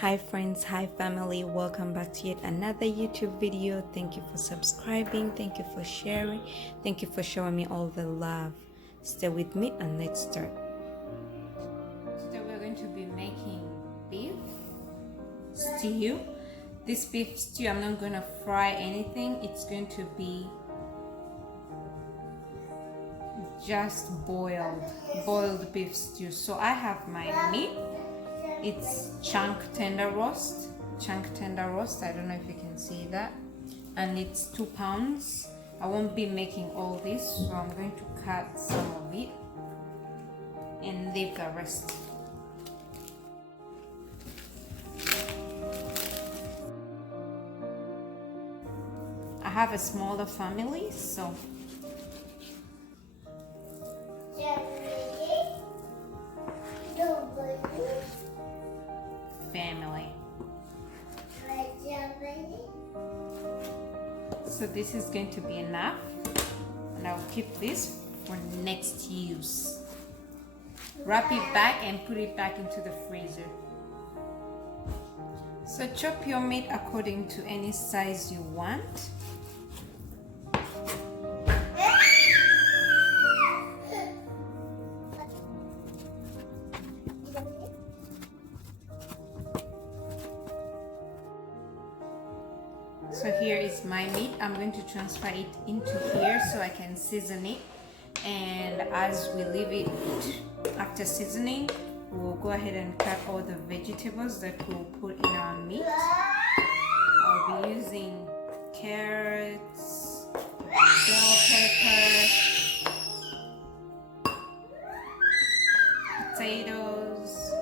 Hi friends, hi family, welcome back to yet another YouTube video. Thank you for subscribing, thank you for sharing, thank you for showing me all the love. Stay with me and let's start. Today we're going to be making beef stew. This beef stew, I'm not going to fry anything. It's going to be just boiled beef stew. So I have my meat. It's chunk tender roast. I don't know if you can see that. And it's 2 pounds. I won't be making all this, so I'm going to cut some of it and leave the rest. I have a smaller family, so family. So this is going to be enough, and I'll keep this for next use. Wrap it back and put it back into the freezer. So chop your meat according to any size you want. So here is my meat. I'm going to transfer it into here so I can season it. And as we leave it after seasoning, we'll go ahead and cut all the vegetables that we'll put in our meat. I'll be using carrots, bell pepper, potatoes,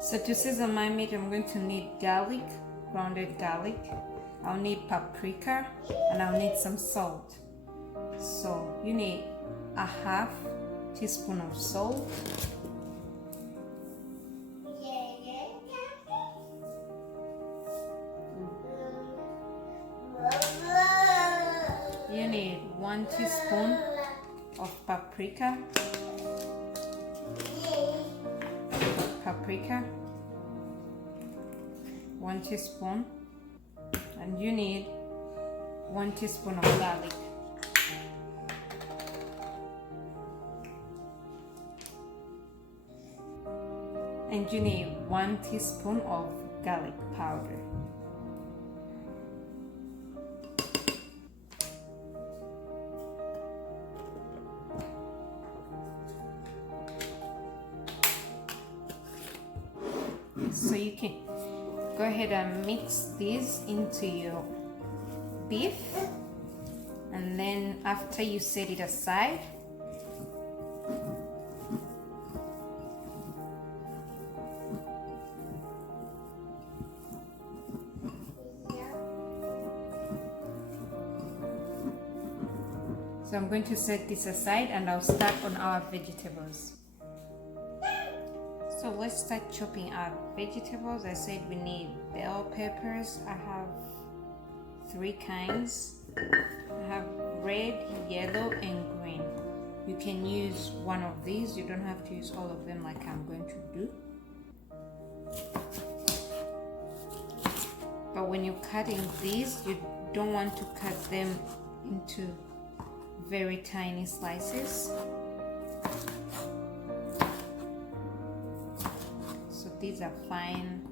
so to season my meat, I'm going to need garlic, grounded garlic. I'll need paprika, and I'll need some salt. So you need a half teaspoon of salt. You need 1 teaspoon of paprika. 1 teaspoon, and you need 1 teaspoon of garlic. And you need 1 teaspoon of garlic powder. So you can go ahead and mix this into your beef, and then after you set it aside, so I'm going to set this aside and I'll start on our vegetables. So let's start chopping our vegetables. I said we need bell peppers. I have 3 kinds. I have red, yellow, and green. You can use one of these. You don't have to use all of them like I'm going to do. But when you're cutting these, you don't want to cut them into very tiny slices. These are fine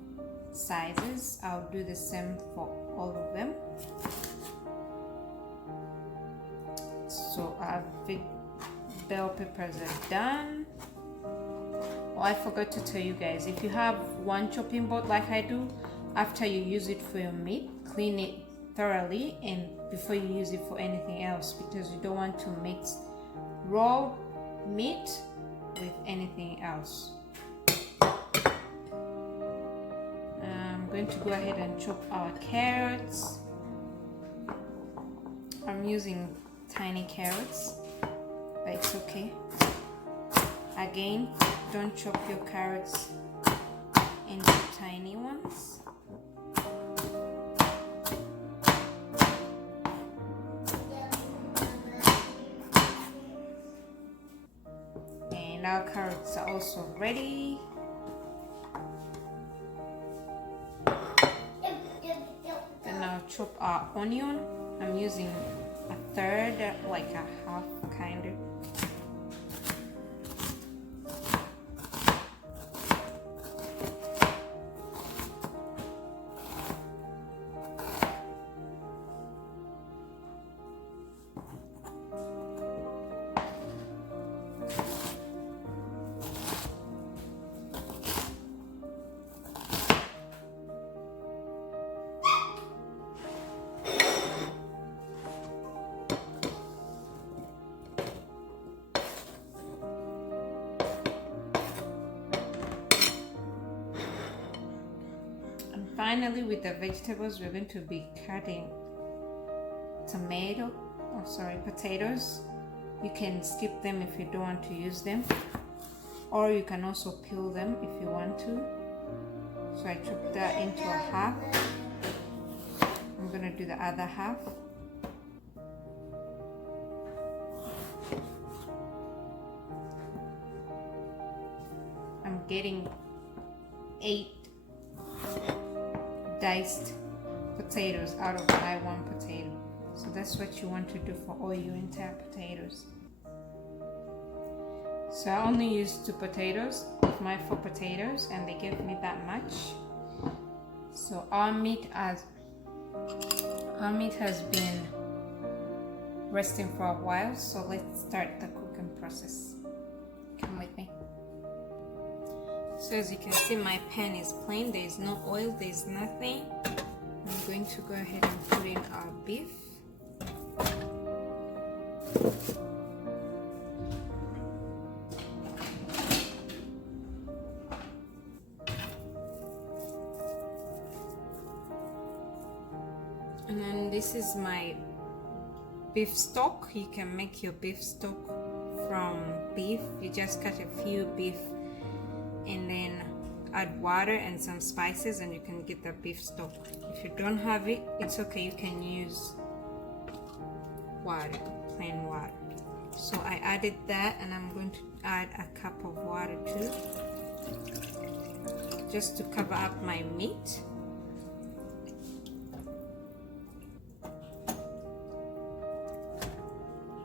sizes. I'll do the same for all of them. So our bell peppers are done. Oh, I forgot to tell you guys, if you have one chopping board like I do, after you use it for your meat, clean it thoroughly and before you use it for anything else, because you don't want to mix raw meat with anything else. I'm going to go ahead and chop our carrots. I'm using tiny carrots, but it's okay. Again, don't chop your carrots into tiny ones. And our carrots are also ready. And now chop our onion. I'm using a third, like a half kind of. Finally, with the vegetables, we're going to be cutting potatoes. You can skip them if you don't want to use them, or you can also peel them if you want to. So I chopped that into a half. I'm gonna do the other half. I'm getting 8 diced potatoes out of my 1 potato. So that's what you want to do for all your entire potatoes. So I only used 2 potatoes of my 4 potatoes, and they gave me that much. So our meat has been resting for a while, so let's start the cooking process. Come with me. So as you can see, my pan is plain. There is no oil, there is nothing. I'm going to go ahead and put in our beef. And then this is my beef stock. You can make your beef stock from beef. You just cut a few beef and then add water and some spices, and you can get the beef stock. If you don't have it, it's okay, you can use water, plain water. So I added that, and I'm going to add a cup of water too, just to cover up my meat.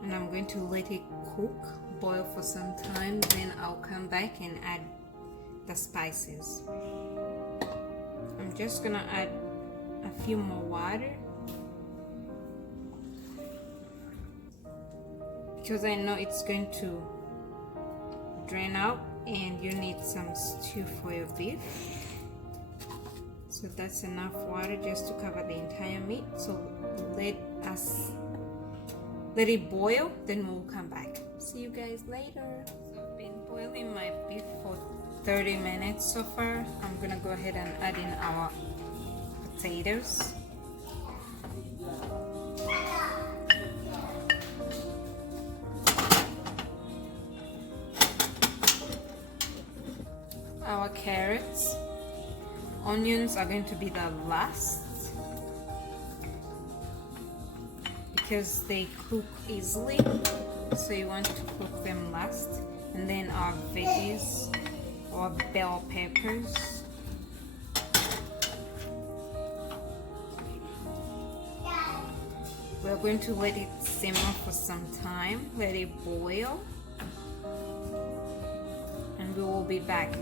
And I'm going to let it cook, boil for some time, then I'll come back and add the spices. I'm just gonna add a few more water because I know it's going to drain out and you need some stew for your beef. So that's enough water just to cover the entire meat. So let it boil, then we'll come back. See you guys later. So I've been boiling my beef for 30 minutes so far. I'm gonna go ahead and add in our potatoes. Our carrots. Onions are going to be the last because they cook easily, so you want to cook them last. And then our veggies or bell peppers. We're going to let it simmer for some time, let it boil, and we will be back.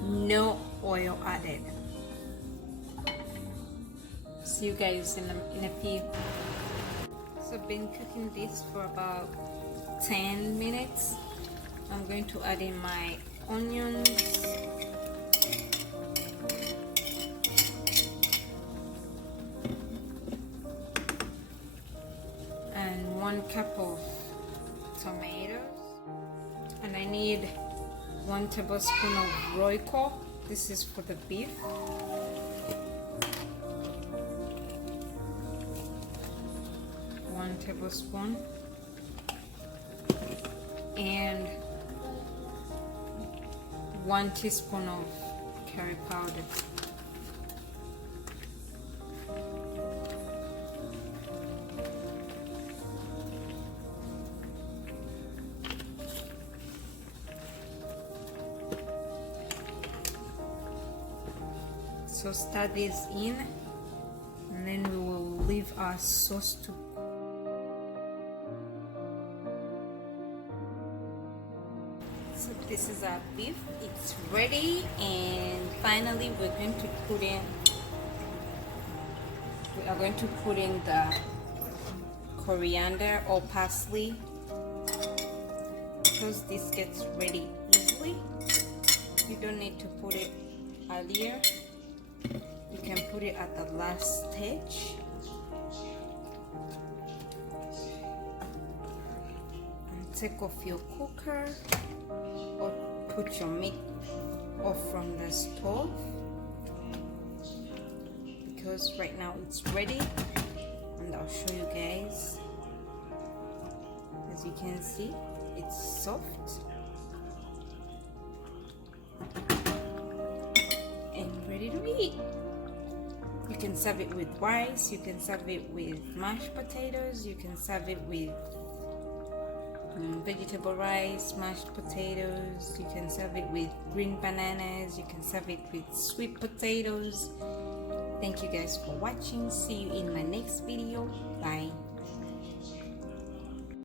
No oil added. See you guys in a few. So I've been cooking this for about 10 minutes. I'm going to add in my onions, and 1 cup of tomatoes, and I need 1 tablespoon of Royco. This is for the beef. One tablespoon, and 1 teaspoon of curry powder. So stir this in, and then we will leave our sauce to So this is our beef, it's ready, and finally we are going to put in the coriander or parsley, because this gets ready easily. You don't need to put it earlier, you can put it at the last stage. And take off your cooker or put your meat off from the stove, because right now it's ready, and I'll show you guys. As you can see, it's soft and ready to eat. You can serve it with rice, you can serve it with mashed potatoes, you can serve it with vegetable rice, mashed potatoes, you can serve it with green bananas, you can serve it with sweet potatoes. Thank you guys for watching. See you in my next video. Bye.